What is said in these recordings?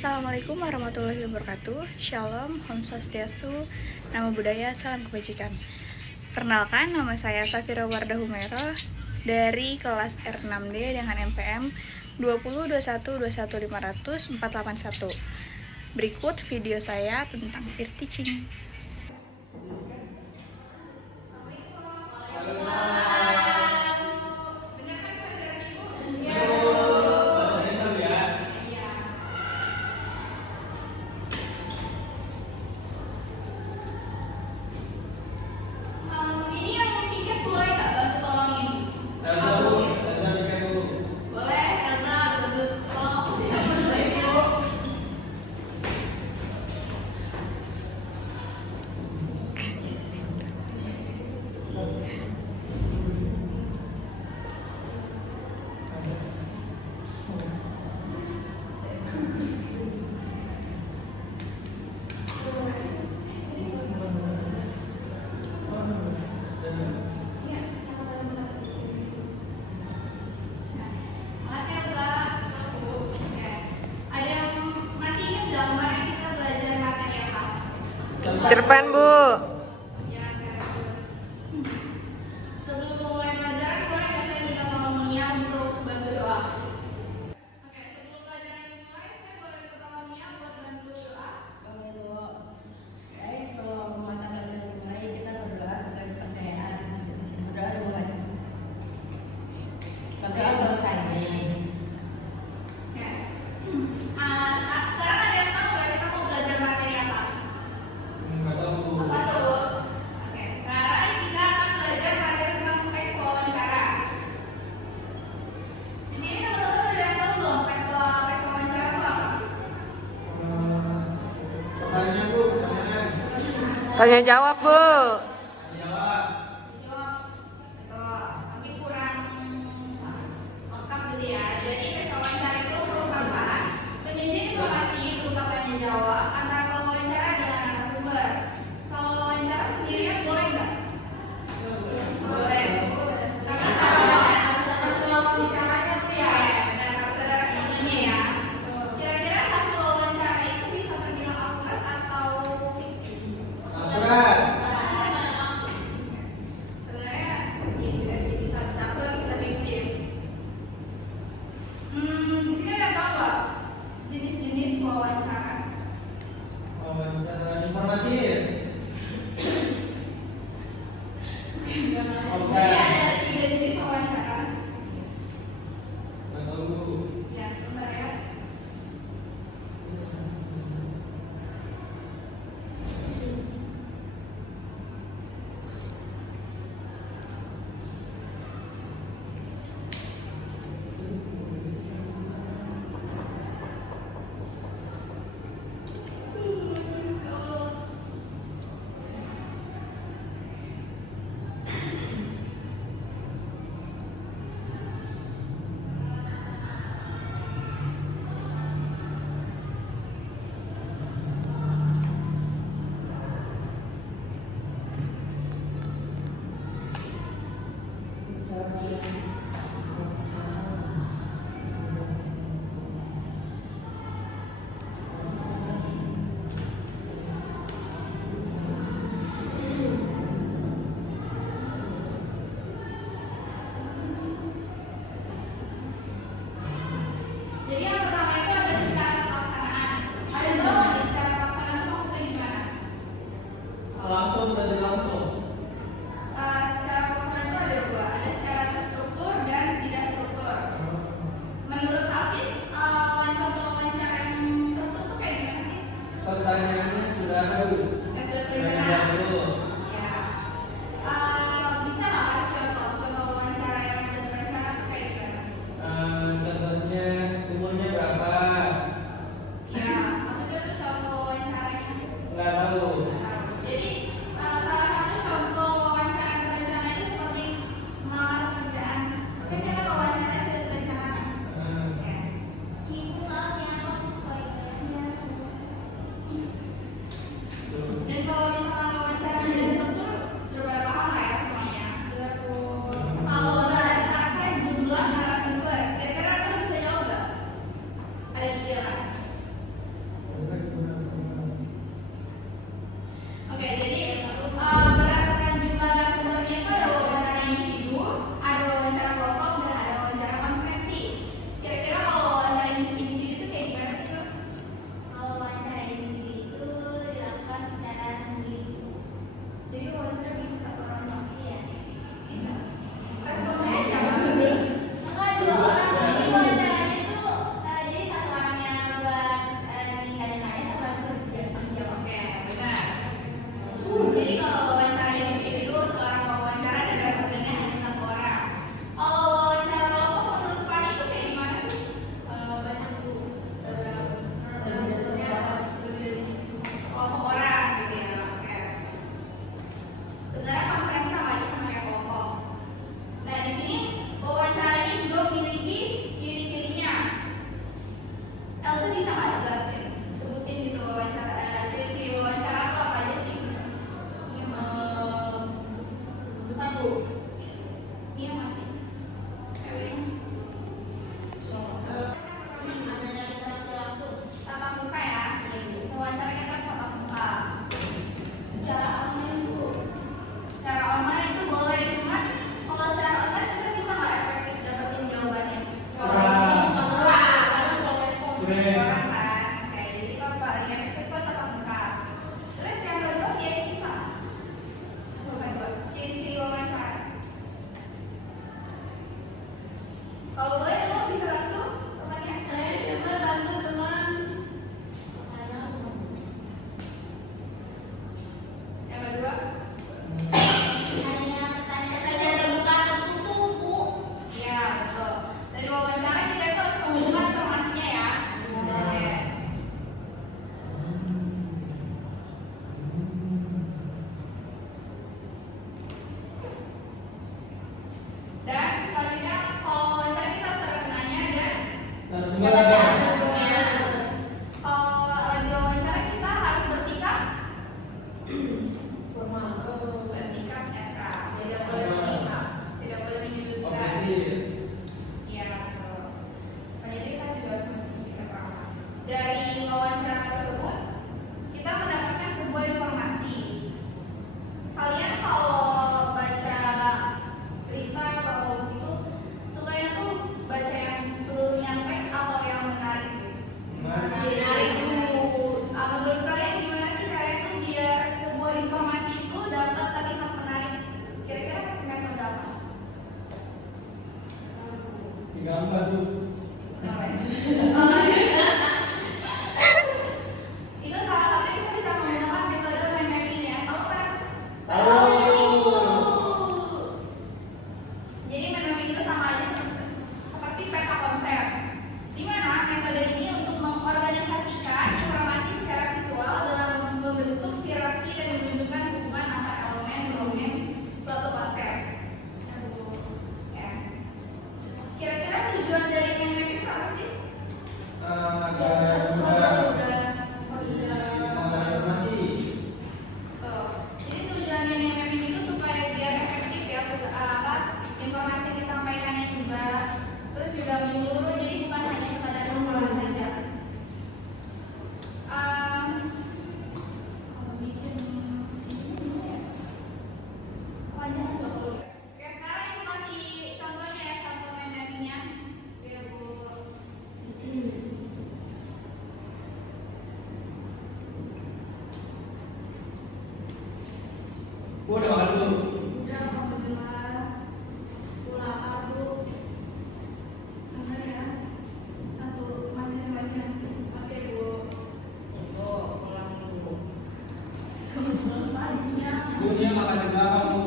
Assalamualaikum warahmatullahi wabarakatuh. Shalom, Om Swastiastu, Namo Buddhaya, Salam Kebajikan. Perkenalkan, nama saya Safira Wardah Humairah dari kelas R6D dengan NPM 202121500481. Berikut video saya tentang peer teaching. Cerpen, Bu. Sebelum mulai pelajaran, boleh nggak saya minta tolong Nia untuk bantu doa? Oke, sebelum pelajaran dimulai, saya boleh minta tolong Nia buat bantu doa? Boleh dulu. Guys, kalau mata pelajaran dimulai, kita berdoa sesuai kepercayaan masing-masing. Berdoa dimulai. Berdoa selesai. Oke. Sekarang ada yang tahu nggak kita mau belajar materi apa? Apa tuh? Oke, sekarang kita akan belajar materi tentang teks wawancara. Di sini teman-teman sudah yang tahu belum teks wawancara itu apa? Tanya jawab, Bu. Jawab. Betul. Tapi kurang lengkap gitu ya. Jadi tes wawancara itu merupakan penyajian informasi berupa tanya jawab antara pewawancara dengan narasumber. Kalau wawancara sendirian boleh nggak? Boleh. Karena kalau bicaranya tuh ya, dan harus ada respondennya ya. Kira-kira hasil wawancara itu bisa terbilang akurat atau fiktif? orang kan. Oke, jadi kalau paling efektif buat tatap muka. Terus yang kedua dia bisa. Coba dua. Ciri-ciri wawancara. Kalau boleh dong bisa bantu temannya. Saya coba bantu teman. Yang kedua. Tanya ada muka tertutup, Bu. Iya, betul. Dan wawancara kita itu harus mengumumkan informasinya ya. Oke. Dan selanjutnya kalau wawancara kita harus ada penanya dan kalau lagi wawancara kita harus bersikap bersikap netral, tidak boleh menyimak, tidak boleh menyudutkan. Iya, betul. Jadi kita juga harus bersikap ramah. Dari wawancara tersebut kita mendapatkan sebuah informasi. Kalian kalau baca berita atau gitu, sukanya tuh baca yang seluruhnya teks atau yang menarik? Menarik dulu. Menurut kalian gimana sih caranya tuh biar sebuah informasi itu dapat terlihat menarik? Kira-kira pakai metode apa? Gambar tuh. Itu salah satunya kita bisa menggunakan metode mind mapping ya. Tahu kan? Jadi mind mapping itu sama aja seperti peta konsep. Di mana metode ini untuk mengorganisasikan informasi secara visual dalam membentuk hierarki dan menunjukkan hubungan antar elemen suatu konsep. Ya. Kira-kira tujuan dari mind mapping itu apa sih? Agar mudah informasi. Tuh. Jadi tujuannya mind mapping itu supaya biar efektif ya, informasi yang disampaikannya juga, terus juga menyeluruh, jadi bukan hanya sekadar hafalan saja. Panjang juga kalau. Oke, sekarang ibu kasih contohnya ya, contoh mind mappingnya. Ya Bu. Gua udah makan belum? Udah, alhamdulillah. Pulang Bu. Sabar ya. Satu materi lagi nanti. Oke Bu. Gua dia makan di belakang Bu.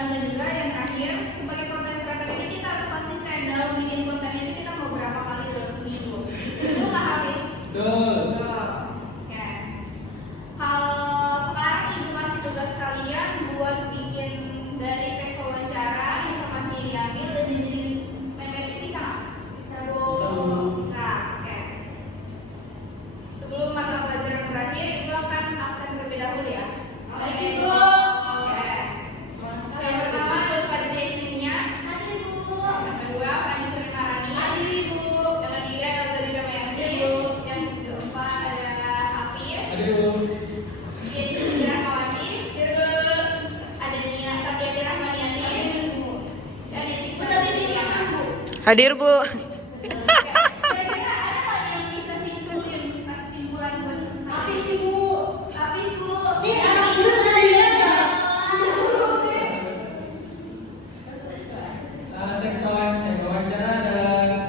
Dan juga yang terakhir, sebagai konten kreator ini kita harus konsisten dalam bikin konten ini Hadir, Bu. Kira-kira ada nggak yang bisa simpulin kesimpulan buat tapi sih Bu. Ini anak muda tadi aja. Teks wawancara adalah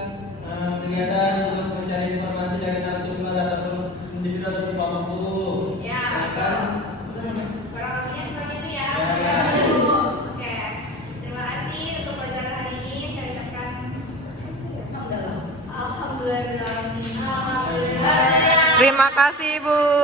kegiatan untuk mencari informasi dari narasumber ataupun individu atau kelompok guru. Ya, betul. Kurang lebihnya seperti itu ya. Ya. Oke. Terima kasih untuk pelajaran hari ini. Saya ucapkan alhamdulillah. Terima kasih, Bu.